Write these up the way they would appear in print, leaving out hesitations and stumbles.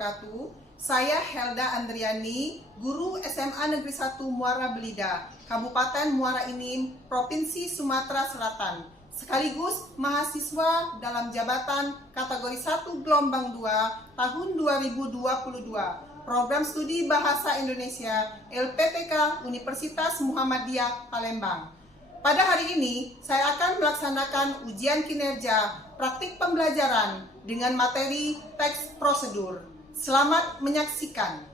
wabarakatuh. Saya Helda Andriani, guru SMA Negeri 1 Muara Belida, Kabupaten Muara Enim, Provinsi Sumatera Selatan, sekaligus mahasiswa dalam jabatan kategori 1 gelombang 2 tahun 2022, Program Studi Bahasa Indonesia LPPK Universitas Muhammadiyah Palembang. Pada hari ini, saya akan melaksanakan ujian kinerja praktik pembelajaran dengan materi teks prosedur. Selamat menyaksikan.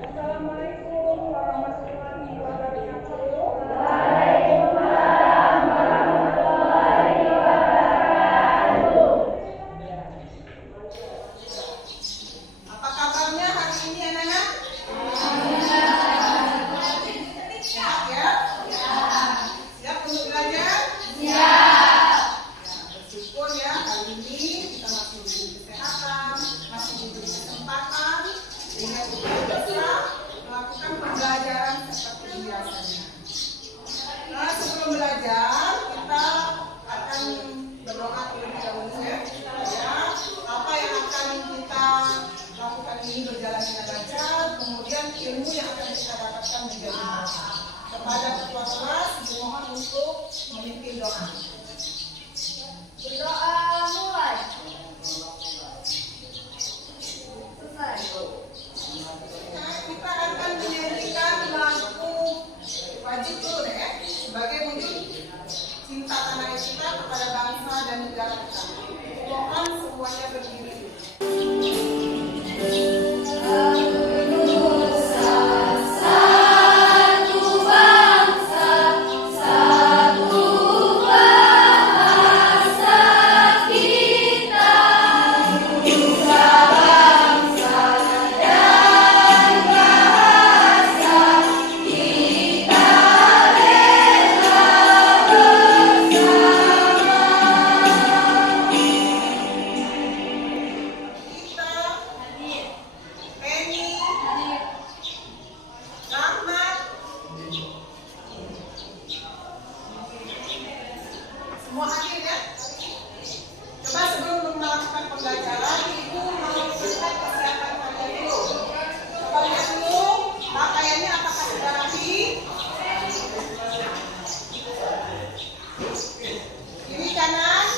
Assalamualaikum warahmatullahi wabarakatuh. Waalaikumsalam warahmatullahi wabarakatuh. Apa kabarnya hari ini, anak-anak? Siap ya? Siap untuk belajar? Siap. Bersyukur ya, hari ini kita masih diberi kesehatan, masih diberi kesempatan sehingga kita bisa melakukan pembelajaran seperti biasanya. Nah, sebelum belajar kita akan berdoa terlebih dahulu ya, supaya apa yang akan kita lakukan ini berjalan dengan lancar, kemudian ilmu yang akan kita dapatkan menjadi manfaat. Kepada ketua kelas dimohon untuk memimpin doa. Berdoa mulai. Selesai. Nah, kita akan menyanyikan lagu wajib dulu ya, sebagai wujud cinta tanah air kita kepada bangsa dan negara kita. Mohon semuanya berdiri. Semua hadir ya? Coba sebelum melakukan pembelajaran, Ibu mau melihat persiapan kalian dulu. Coba lihat dulu, pakaiannya apakah sudah rapi? Kiri kanan,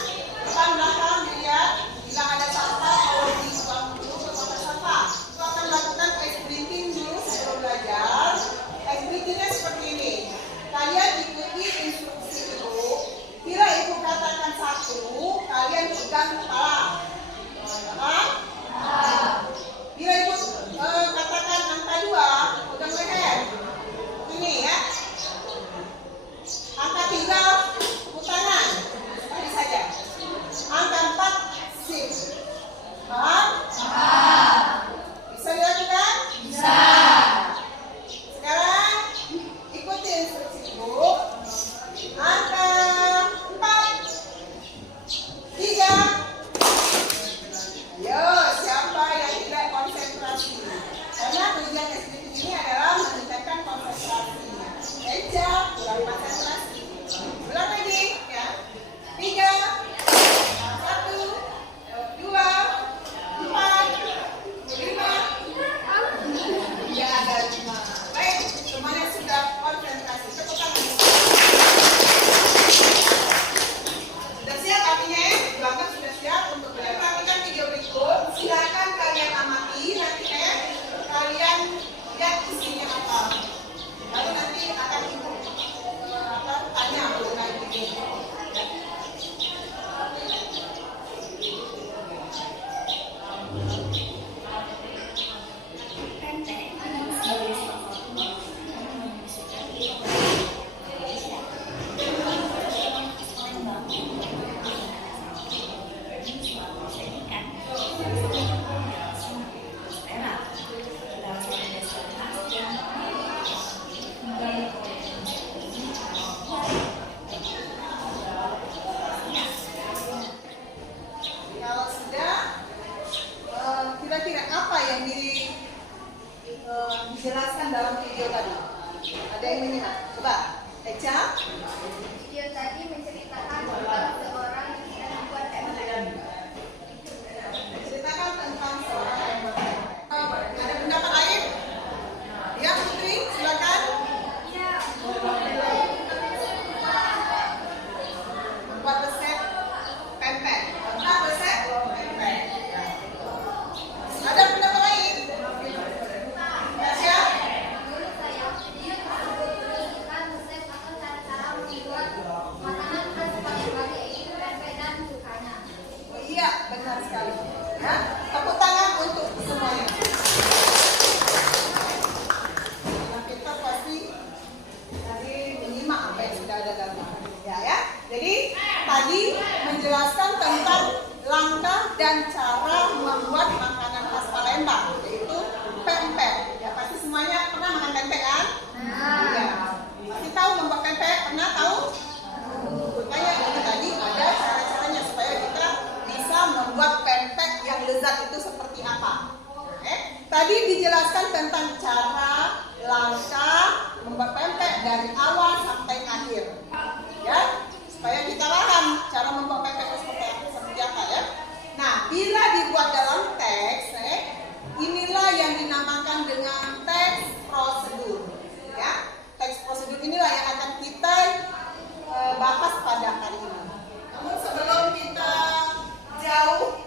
depan belakang dilihat. Bila ada sampah, kalau dibuang dulu ke kotak sampah. Itu akan melakukan ice breathing dulu sebelum belajar. Ice breathingnya seperti ini. Kalian ikuti instruksi Ibu. Bila Ibu katakan 1, kalian pegang kepala. Paham? Bila Ibu katakan angka 2, pegang leher. Ini ya. Angka 3, tepuk tangan. Tadi saja. Angka 4, sip. Paham? Bisa dilakukan? Bisa. Sekarang ikuti instruksi Ibu. Angka 4, 3. Ayo, siapa yang tidak konsentrasi? Karena ujian SBT ini adalah meningkatkan konsentrasi. Eja kurang konsentrasi. Ulang lagi ya. 3, 1, 2, 4, 5. Tidak ada 5. Baik, semuanya sudah konsentrasi. Tepuk tangan. Sudah siap artinya ya? Belakang sudah siap untuk perhatikan video berikut. Silakan kalian amati, nanti kalian lihat isinya apa. Lalu nanti akan Ibu tanya mengenai video. Kalau sudah, kira-kira apa yang dijelaskan dalam video tadi? Ada yang menyimak? Coba, Eca. Video tadi menceritakan tentang seorang yang membuat teks. Ceritakan dari awal sampai akhir. Ya, supaya kita paham cara membuat PPT seperti apa ya. Nah, bila dibuat dalam teks, inilah yang dinamakan dengan teks prosedur. Ya, teks prosedur inilah yang akan kita bahas pada hari ini. Namun sebelum kita jauh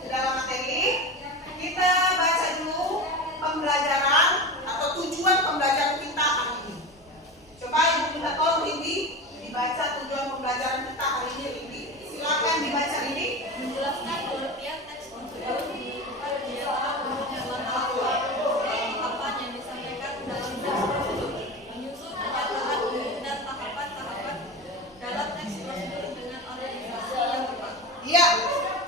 ke dalam materi, kita baca dulu pembelajaran atau tujuan pembelajaran kita hari ini. Coba Ibu minta tolong Indi dibaca tujuan pembelajaran kita hari ini. Indi, silakan dibaca ini. Menjelaskan pengertian teks prosedur apa yang disampaikan dalam teks prosedur, menyusun pernyataan umum dan tahapan-tahapan dalam teks prosedur dengan organisasi yang tepat. Iya,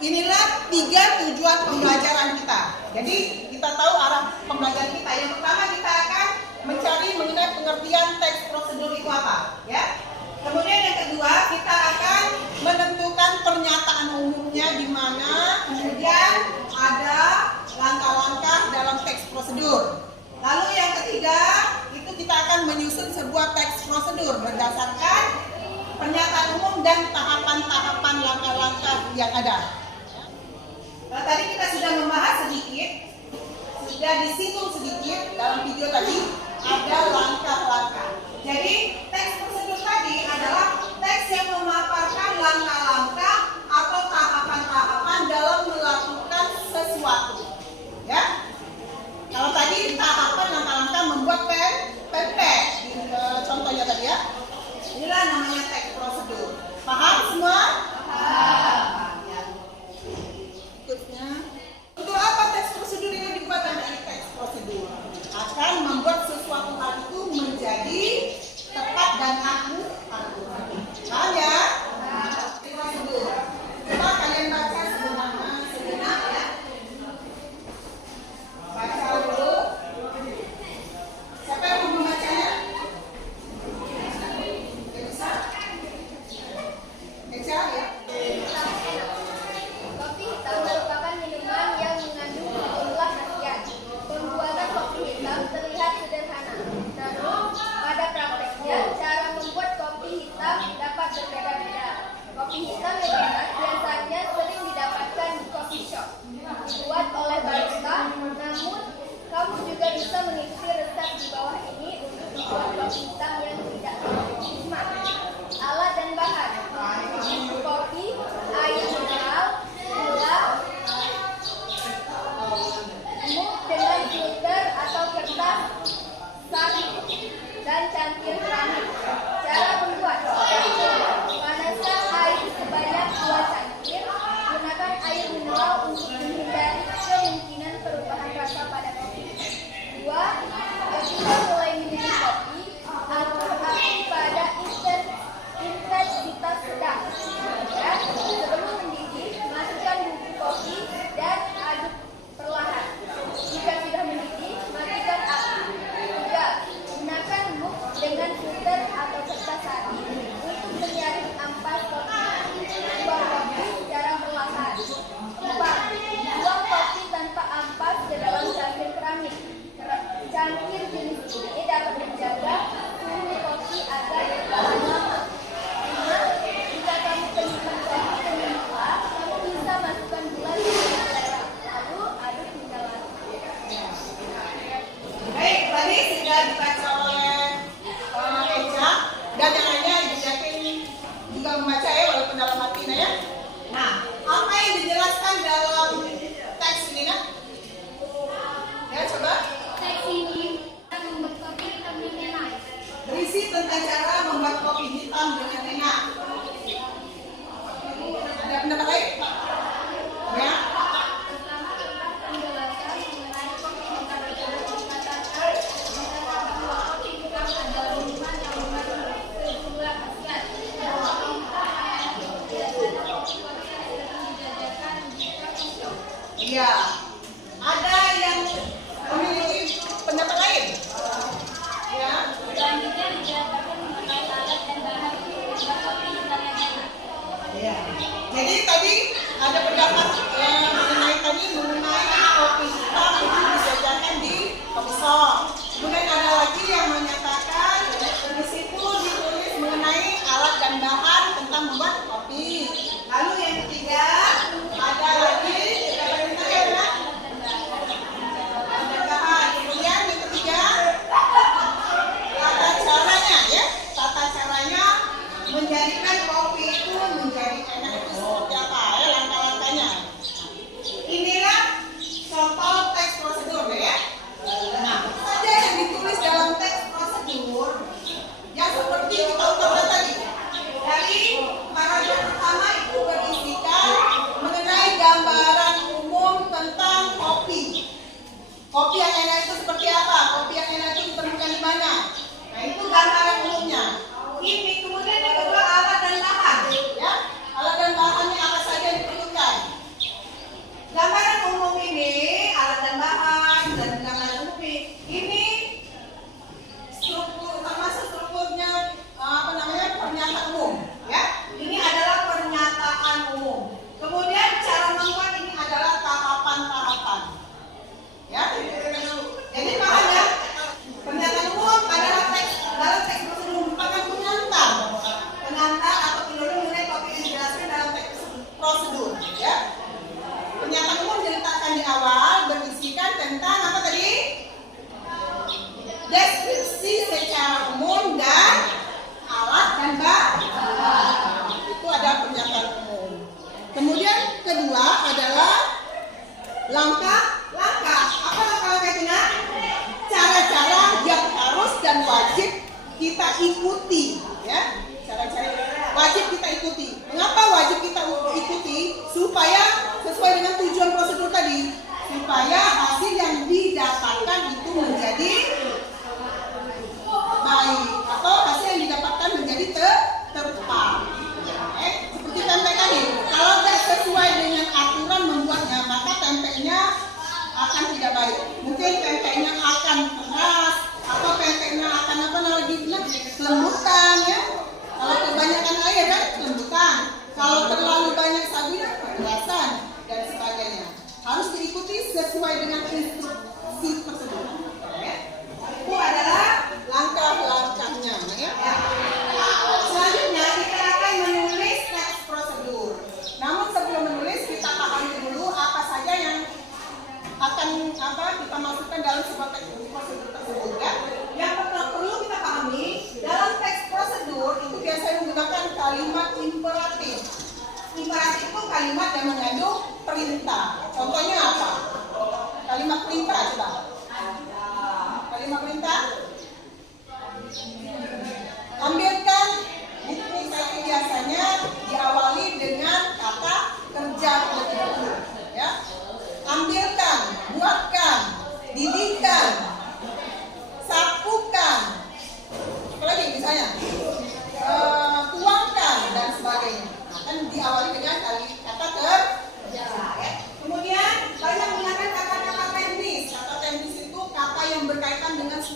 inilah 3 tujuan pembelajaran kita. Jadi kita tahu arah pembelajaran kita. Yang pertama kita akan mencari mengenai pengertian teks prosedur itu apa, ya. Kemudian yang kedua kita akan menentukan pernyataan umumnya di mana, kemudian ada langkah-langkah dalam teks prosedur. Lalu yang ketiga itu kita akan menyusun sebuah teks prosedur berdasarkan pernyataan umum dan tahapan-tahapan langkah-langkah yang ada. Nah, tadi kita sudah membahas sedikit, sudah disinggung sedikit dalam video tadi, ada langkah-langkah. Jadi teks prosedur tadi adalah teks yang memaparkan langkah-langkah atau tahapan-tahapan dalam melakukan sesuatu. Ya, kalau tadi tahapan langkah-langkah membuat PPT, contohnya tadi ya. Inilah namanya teks prosedur. Paham semua? Paham. Berikutnya, untuk apa teks prosedur ini dibuat namanya teks prosedur? Akan membuat sesuatu hal itu menjadi tepat dan akurat. Paham ya? Teks prosedur. Coba kalian baca sebenarnya ya. Baca dulu. Siapa yang mau membacanya? Kopi hitam merupakan minuman yang mengandung sejumlah khasiat. Pembuatan kopi hitam terlihat sederhana, namun pada prakteknya cara membuat kopi hitam dapat berbeda-beda. Kopi hitam yang enak biasanya sering didapatkan di coffee shop, dibuat oleh barista. Namun kamu juga bisa mengikuti resep di bawah ini untuk membuat kopi hitam yang tidak terlalu nikmat. Alat dan bahan: kopi, air mineral, gula, mug dengan filter atau kertas sari, dan cangkir keramik. Cara membuat: panaskan air sebanyak 2 cangkir. Gunakan air mineral untuk menghindari kemungkinan perubahan rasa pada kopi. 2. Ketika mulai minum kopi, atur api pada intensitas sedang. Dan sebelum mendidih, masukkan bubuk kopi dan aduk perlahan. Jika sudah mendidih, matikan api. 3. Gunakan mug dengan filter atau kertas sari untuk menyaring ampas kopi. Buang kopi secara perlahan. 4. Buang kopi tanpa ampas ke dalam cangkir keramik. Cangkir jenis ini dapat menjaga suhu kopi agar bertahan lama. 5. Jika kamu penyimpan kopi penyempla, kamu bisa masukkan gula di dalam selera, lalu aduk hingga larut. Baik, tadi sudah dibaca oleh Eja dan yang lainnya Ibu yakin juga membaca ya walaupun dalam hatinya ya. Nah, apa yang dijelaskan dalam teks ini nak? Ya coba. Teks ini membuat kopi hitam yang enak. Berisi tentang cara membuat kopi hitam dengan enak. Ada pendapat lain? Ya. Pertama, penjelasan mengenai kopi hitam. Dikatakan bahwa kopi hitam adalah minuman yang mengandung sejumlah khasiat. Biasanya kopi yang sering dijajakan di coffee shop. Iya. Ada yang memiliki pendapat lain? Ya. Selanjutnya dijelaskan mengenai alat dan bahan.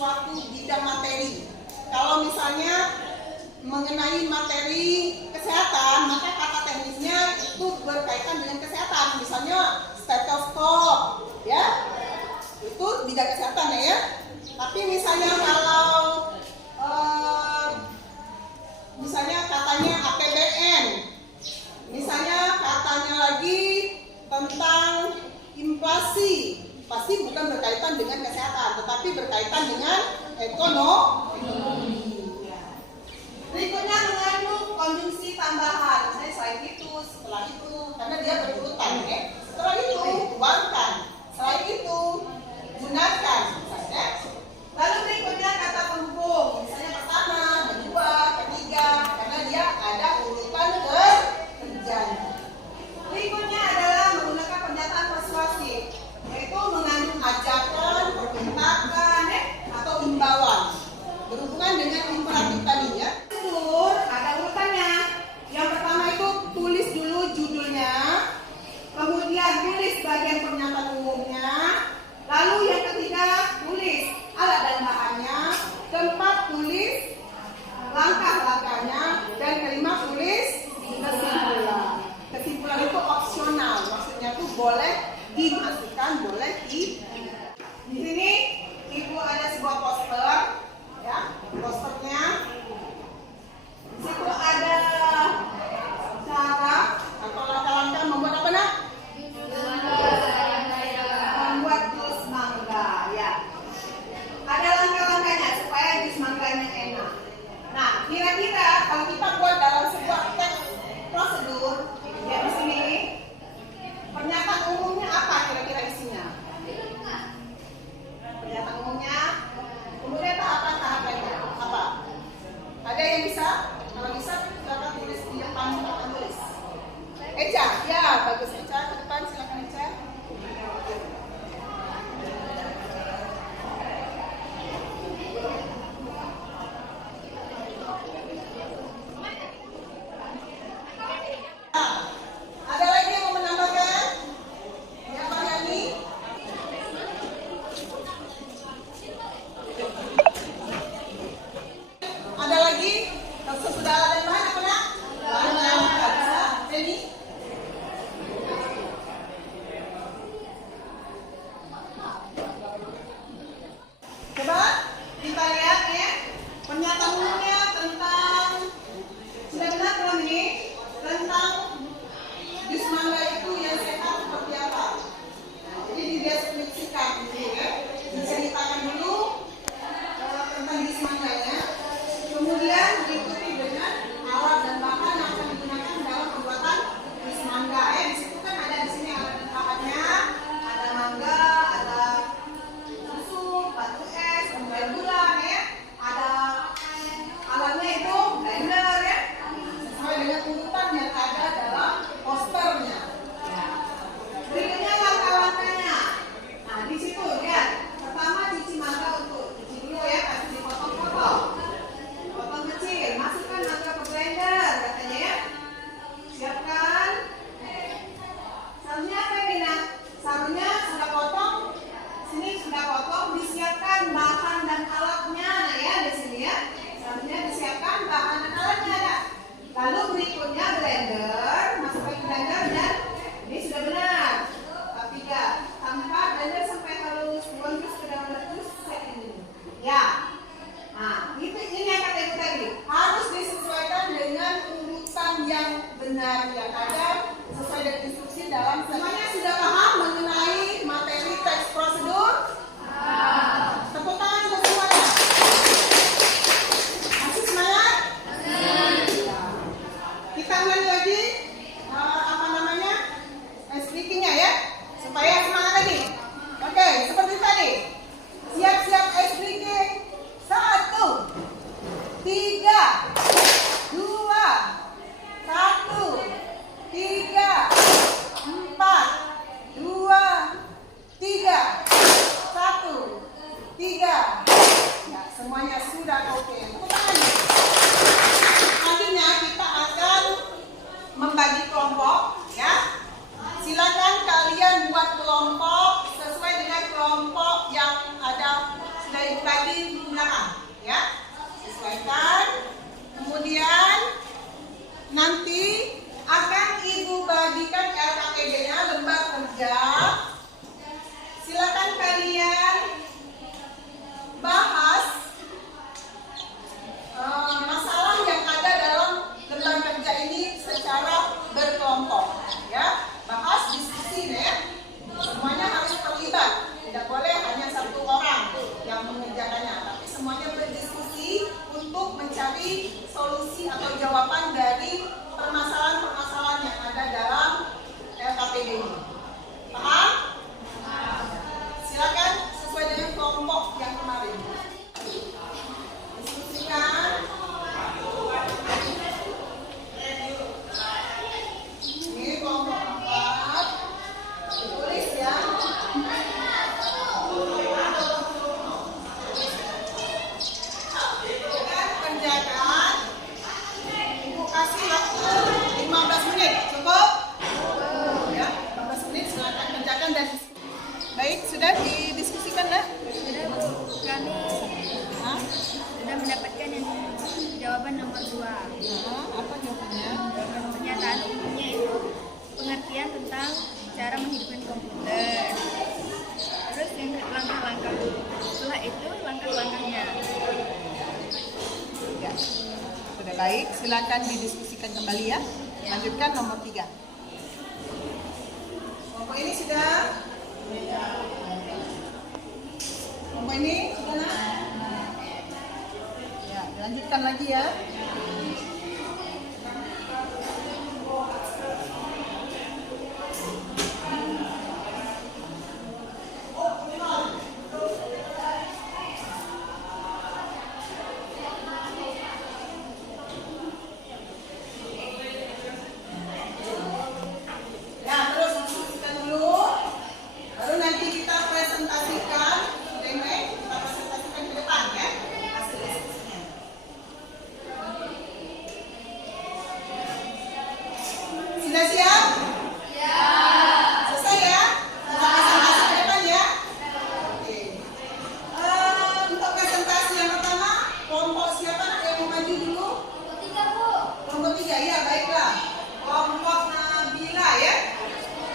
suatu bidang materi. Kalau misalnya mengenai materi kesehatan, maka kata teknisnya itu berkaitan dengan kesehatan. Misalnya stetoskop, ya, itu bidang kesehatan ya. Tapi misalnya kalau misalnya katanya APBN, misalnya katanya lagi tentang inflasi, pasti bukan berkaitan dengan kesehatan, tetapi berkaitan dengan ekonomi. Berikutnya mengandung konjungsi tambahan. Misalnya selain itu, setelah itu, karena dia berurutan, ya. Setelah itu, tuangkan. Selain itu, gunakan. Misalnya. Lalu berikutnya kata penghubung. Misalnya pertama, kedua, ketiga, karena dia ada urutan kerjanya. Berikutnya adalah menggunakan pernyataan persuasif, yaitu mengandung ajakan, permintaan, atau imbauan. Berhubungan dengan imperatif tadi ya. Ada urutannya. Yang pertama itu tulis dulu judulnya, kemudian tulis bagian pernyataan umumnya, lalu yang ketiga tulis alat dan bahannya, keempat tulis langkah-langkahnya, dan kelima tulis kesimpulan. Kesimpulan itu opsional, maksudnya itu boleh dimasukkan, boleh tidak. Di sini ibu ada sebuah poster, ya, posternya. Di situ ada cara atau langkah-langkah membuat apa nak? Membuat jus mangga, ya. Ada langkah-langkahnya supaya jus mangganya enak. Nah, kira-kira kalau kita buat dalam sebuah teks prosedur, ya di sini pernyataan umumnya apa kira-kira isinya? Pernyataan umumnya, kemudian tahapan-tahapannya apa? Ada yang bisa? Kalau bisa, silakan tulis di depan, silakan tulis. Eca, ya bagus Eca, ke depan silakan Eca. Ada lagi yang mau menambahkan? Ya, Pak Yani. Ada lagi? Sudah ada bahan apa nak? Bahan. Jadi coba kita lihat ya. Pernyataan umumnya tentang, sudah benar belum ini? Tentang jus mangga itu yang sehat seperti apa? Nah, jadi dideskripsikan gitu ya. Diceritakan dulu tentang jus mangganya. Kemudian diikuti dengan alat dan bahan yang akan digunakan dalam pembuatan jus mangga. Di situ kan ada di sini alat dan bahannya, ada mangga, ada susu, batu es, kemudian gula ya. Ada alatnya itu blender ya. Sesuai dengan urutan yang ada dalam posternya. Berikutnya langkah-langkahnya. Nah, di situ lihat. Pertama cuci mangga untuk cuci dulu ya, kasih dipotong-potong. Potong kecil, masukkan mangga ke blender katanya ya. Siapkan. Sarunya apa ini nak? Sarunya sudah potong. Sini sudah potong, disiapkan bahan dan alatnya ya di sini ya. Sarunya disiapkan bahan dan alatnya ada. Lalu berikutnya blender, masukkan ke blender dan ini sudah benar. Tahap 3, tanpa blender sampai halus, buang jus ke dalam jus set ini. Ya. Nah, ini yang kata ibu tadi. Harus disesuaikan dengan urutan yang benar yang ada sesuai dengan instruksi dalam. Semuanya sudah paham mengenai materi teks prosedur? Tepuk tangan untuk semuanya. Masih semangat? Kita ulangi lagi apa namanya speakingnya ya, supaya semangat lagi. Oke, seperti tadi. Siap-siap speaking. 1, 3, 2, 1, 3, 4, 2, 3, 1, 3. Ya, semuanya sudah oke. Nantinya kita akan membagi kelompok ya. Silakan kalian buat kelompok sesuai dengan kelompok yang ada sudah ibu bagi semuanya berdiskusi untuk mencari solusi atau jawaban dari permasalahan-permasalahan yang ada dalam LKPD ini. Paham? Silakan sesuai dengan kelompok yang kemarin. Diskusikan. Ini kelompok 4. Tulis ya. Kerjakan. Ibu kasih waktu 15 menit. Cukup? Ya, 15 menit silakan kerjakan dan baik, sudah didiskusikan, Nak? Sudah Bu, kami sudah mendapatkan yang jawaban nomor 2. Apa jawabannya? Pernyataan umumnya itu pengertian tentang cara menghidupkan komputer. Terus yang langkah-langkah. Setelah itu langkah-langkahnya. Ya. Sudah baik, silakan didiskusikan kembali ya. Lanjutkan nomor 3. Kelompok ini sudah? Kelompok ini sudah, Nak? Ya, lanjutkan lagi ya. Ya, terus diskusikan dulu. Baru nanti kita presentasikan. Sudah, Mek? Kita presentasikan ke depan ya. Hasil diskusinya. Sudah siap? Ya. Selesai ya? Kita presentasi ke depan ya. Oke. Untuk presentasi yang pertama, kelompok siapa, Nak, yang mau maju dulu? Kelompok 3 Bu. Kelompok 3, ya baiklah. Kelompok Nabila ya.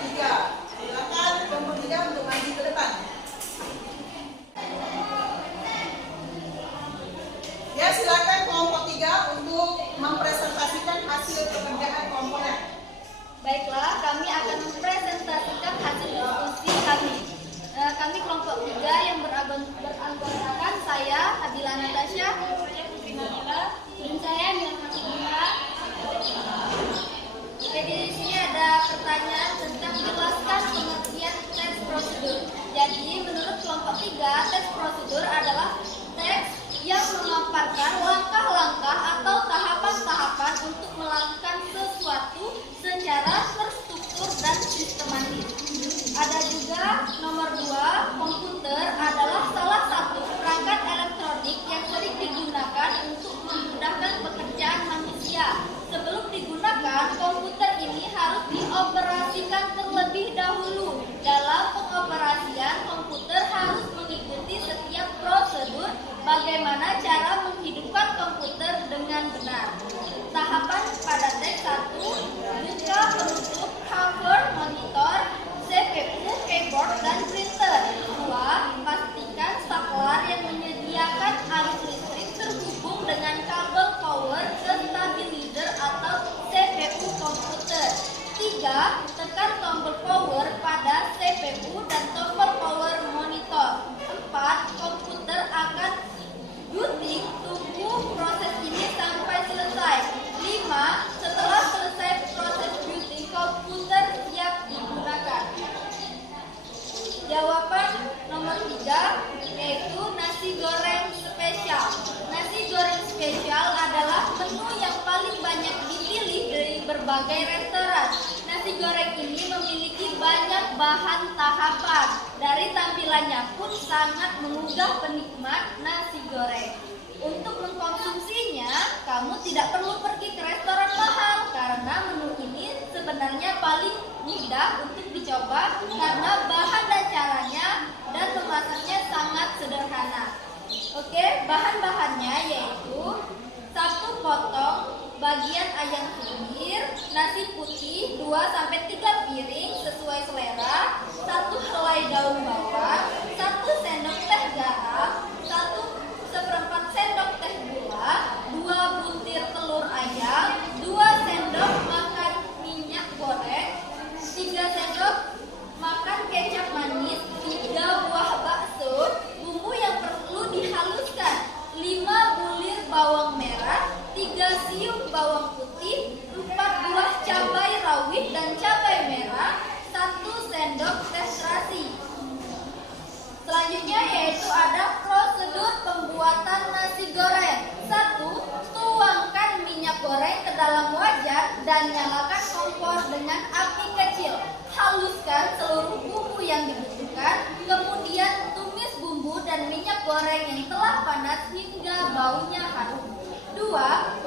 3. Silakan kelompok 3 untuk maju ke depan. Ya, silakan kelompok 3 untuk mempresentasikan hasil pekerjaan kelompoknya. Baiklah, kami akan mempresentasikan hasil diskusi kami. Kami kelompok 3 yang beranggotakan saya, Nabila Natasha, saya Putri Nabila, dan saya Mila Fatimah. Jadi di sini ada pertanyaan tentang jelaskan pengertian teks prosedur. Jadi menurut kelompok 3, teks prosedur adalah teks yang memaparkan langkah-langkah atau tahapan-tahapan untuk melakukan sesuatu secara terstruktur dan sistematis. Ada juga nomor 2, komputer adalah salah satu perangkat elektronik yang sering digunakan untuk memudahkan pekerjaan manusia. Sebelum digunakan, komputer ini harus dioperasikan terlebih dahulu. Dalam pengoperasian, komputer harus mengikuti setiap prosedur bagaimana cara menghidupkan komputer dengan benar. Tahapan pada teks 1, buka penutup cover monitor, CPU, keyboard, dan printer. 2, pastikan saklar yang menyediakan arus listrik terhubung dengan kabel power ke stabilizer atau CPU komputer. 3, tekan tombol power pada CPU dan tombol power monitor. 4, komputer akan booting, tunggu proses ini sampai selesai. 5, setelah selesai proses booting, komputer siap digunakan. Jawaban nomor 3 yaitu nasi goreng spesial. Nasi goreng spesial adalah menu yang paling banyak dipilih dari berbagai restoran. Nasi goreng ini memiliki banyak bahan tahapan. Dari tampilannya pun sangat menggugah penikmat nasi goreng. Untuk mengkonsumsinya, kamu tidak perlu pergi ke restoran mahal karena menu ini sebenarnya paling mudah untuk dicoba karena bahan dan caranya dan memasaknya sangat sederhana. Oke, bahan-bahannya yaitu 1 potong bagian ayam suwir, nasi putih 2-3 piring sesuai selera, 1 helai daun bawang, 1 sendok teh garam, 1/4 sendok teh gula, 2 butir telur ayam, 2 sendok makan minyak goreng, 3 sendok makan kecap manis, 3 buah bakso. Bumbu yang perlu dihaluskan siung bawang putih, 4 buah cabai rawit dan cabai merah, 1 sendok teh terasi. Selanjutnya yaitu ada prosedur pembuatan nasi goreng. 1. Tuangkan minyak goreng ke dalam wajan dan nyalakan kompor dengan api kecil. Haluskan seluruh bumbu yang dibutuhkan, kemudian tumis bumbu dan minyak goreng yang telah panas hingga baunya harum. 2.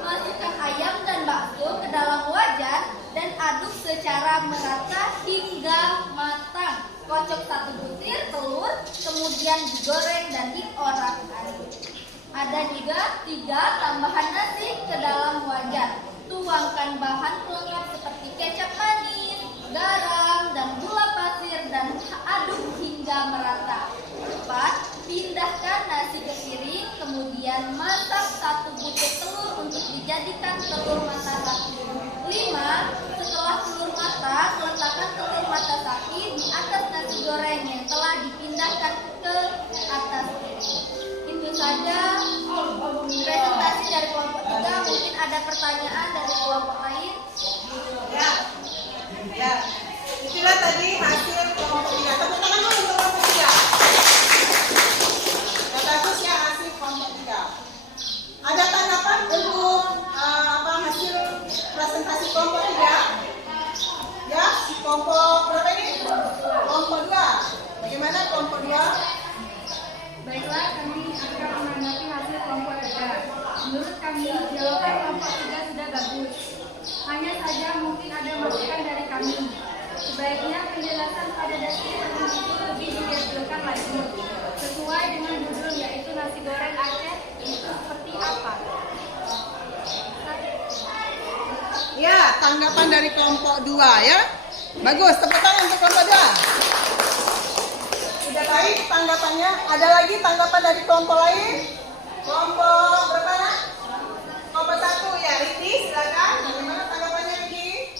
Masukkan ayam dan bakso ke dalam wajan dan aduk secara merata hingga matang. Kocok 1 butir telur, kemudian digoreng dan diorak-arik. Ada juga 3 tambahan nasi ke dalam wajan. Tuangkan bahan pelengkap seperti kecap manis, garam, dan gula pasir dan aduk hingga merata. 4. Pindahkan nasi ke piring, kemudian masak 1 butir telur untuk dijadikan telur mata sapi. 5. Setelah telur matang, letakkan telur mata sapi di atas nasi goreng yang telah dipindahkan ke atas piring. Itu saja presentasi dari kelompok 3. Mungkin ada pertanyaan dari kelompok lain? Ya, itulah tadi hasil kelompok 3. Tepuk tangan dulu untuk kelompok 3. Ya, bagus ya hasil kelompok 3. Ada tanggapan untuk hasil presentasi kelompok 3? Ya, kelompok berapa ini? Kelompok 2. Bagaimana kelompok 2? Baiklah, kami akan menanggapi hasil kelompok 3. Menurut kami, jawaban kelompok 3 sudah bagus. Hanya saja mungkin ada masukan dari kami. Sebaiknya penjelasan pada dasar ilmu itu lebih didetailkan lagi. Sesuai dengan judul yaitu nasi goreng Aceh itu seperti apa? Ya, tanggapan dari kelompok 2 ya. Bagus, tepuk tangan untuk kelompok 2. Sudah baik tanggapannya. Ada lagi tanggapan dari kelompok lain? Kelompok berapa ya? Kelompok 1 ya, Riti silakan. Bagaimana tanggapannya Riti?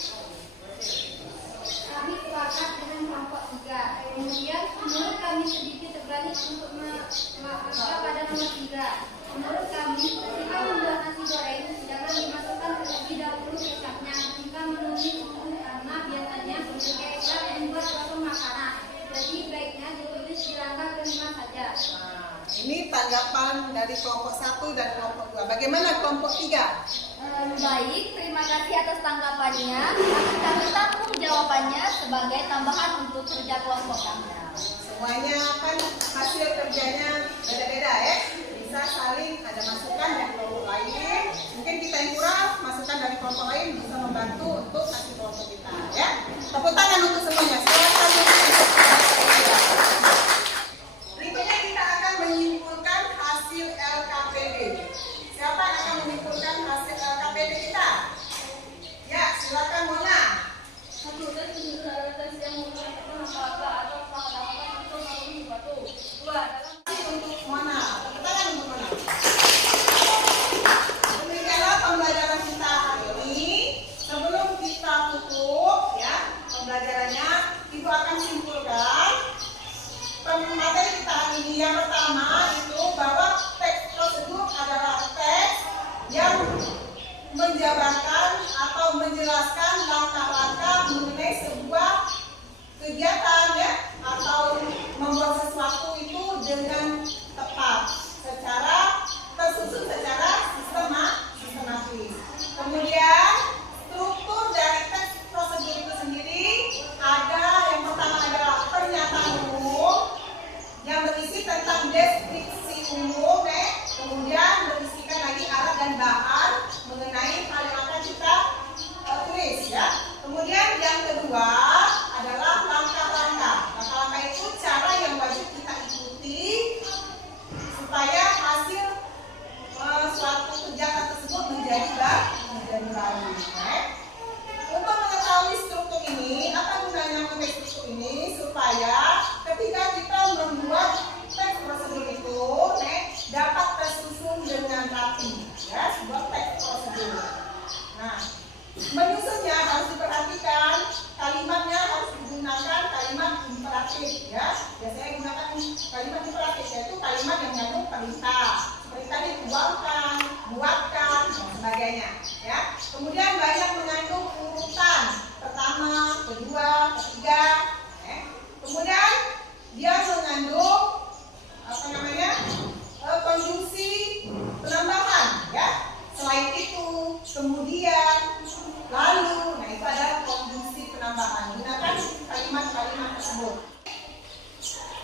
Kami sepakat dengan kelompok 3. Kemudian menurut kami sedikit terbalik untuk mengacu pada nomor 3. Menurut kami, ketika membuat nasi goreng, jangan dimasukkan terlebih dahulu kecapnya jika memenuhi umum karena biasanya kecap membuat suatu makanan. Jadi baiknya ditulis di langkah kelima saja. Ini tanggapan dari kelompok 1 dan kelompok 2. Bagaimana kelompok 3? Baik, terima kasih atas tanggapannya. Kami tanggung jawabannya sebagai tambahan untuk kerja kelompok kami. Semuanya kan hasil kerjanya beda-beda ya. Bisa saling ada masukan dari kelompok lain. Mungkin kita yang kurang, masukan dari kelompok lain bisa membantu untuk hasil kelompok kita ya. Tepuk tangan untuk semuanya. Silakan. Berikutnya kita akan menyimpulkan hasil LKPD. Siapa yang akan menyimpulkan hasil LKPD kita? Ya, silakan Mona. Satu, tes yang menggunakan apa atau pengadaan untuk memenuhi suatu. 2. Dalam Untuk Mona. Tepuk tangan untuk Mona. Demikianlah pembelajaran kita hari ini. Sebelum kita tutup ya pembelajarannya, Ibu akan simpulkan materi kita hari ini. Yang pertama itu bahwa teks prosedur adalah teks yang menjabarkan atau menjelaskan langkah-langkah mengenai sebuah kegiatan ya atau membuat sesuatu itu dengan tepat secara tersusun secara sistematis. Kemudian struktur dari teks prosedur itu sendiri ada yang pertama adalah pernyataan umum yang berisi tentang deskripsi umum kemudian berisikan lagi alat dan bahan mengenai hal yang akan kita tulis ya. Kemudian yang kedua adalah langkah-langkah. Langkah-langkah itu cara yang wajib kita ikuti supaya hasil suatu kegiatan tersebut menjadi baik. Untuk mengetahui struktur ini, apa gunanya mengetahui struktur ini? Supaya ketika kita membuat teks prosedur itu dapat tersusun dengan rapi ya, sebuah teks prosedur. Nah, menyusunnya harus diperhatikan, kalimatnya harus digunakan kalimat imperatif ya. Biasanya gunakan kalimat imperatif yaitu kalimat yang mengandung perintah seperti tadi, buangkan, buatkan dan sebagainya ya. Kemudian banyak mengandung urutan pertama, kedua, ketiga. Kemudian dia mengandung konjungsi penambahan, ya. Selain itu, kemudian, lalu, nah itu adalah konjungsi penambahan. Gunakan kalimat-kalimat tersebut.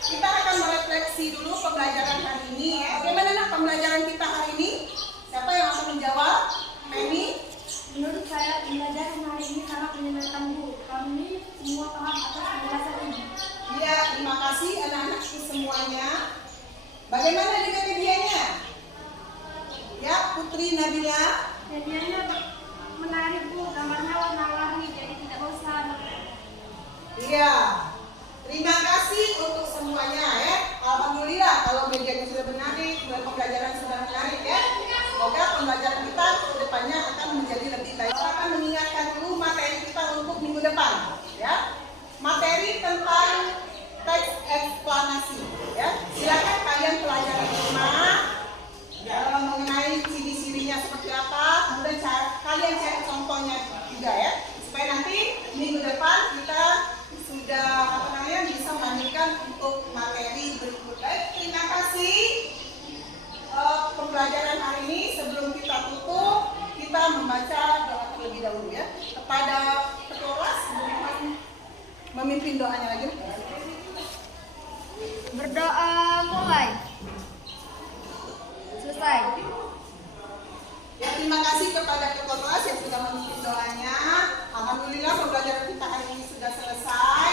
Kita akan merefleksi dulu pembelajaran hari ini, ya. Bagaimana nak pembelajaran kita hari ini? Siapa yang akan menjawab? Penny? Menurut saya pembelajaran hari ini sangat menyenangkan, Bu. Kami semua paham atas penjelasan ini. Iya, terima kasih anak-anakku semuanya. Bagaimana dengan medianya? Ya, Putri Nabila. Jadinya menarik, Bu. Gambarnya warna-warni, jadi tidak bosan. Iya. Terima kasih untuk semuanya, ya. Alhamdulillah kalau medianya sudah menarik, pembelajaran sudah menarik, ya. Semoga pembelajaran kita ke depannya akan menjadi lebih baik. Saya akan mengingatkan dulu materi kita untuk minggu depan, ya. Materi tentang teks eksplanasi, ya. Silakan kalian pelajari di rumah mengenai ciri-cirinya seperti apa, kemudian kalian cari contohnya juga, ya, supaya nanti minggu depan kita sudah bisa melanjutkan untuk materi berikutnya. Terima kasih pembelajaran hari ini. Sebelum kita tutup, kita membaca doa terlebih dahulu, ya, kepada ketua kelas. Memimpin doanya lagi. Berdoa mulai. Selesai. Ya, terima kasih kepada ketua kelas yang sudah memimpin doanya. Alhamdulillah pembelajaran kita hari ini sudah selesai.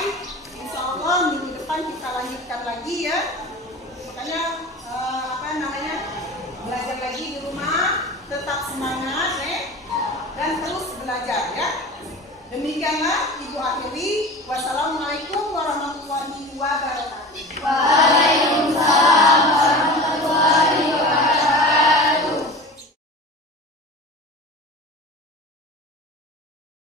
Insya Allah minggu depan kita lanjutkan lagi, ya. Makanya belajar lagi di rumah, tetap semangat, dan terus belajar, ya. Demikianlah Ibu akhiri. Wassalamualaikum warahmatullahi wabarakatuh.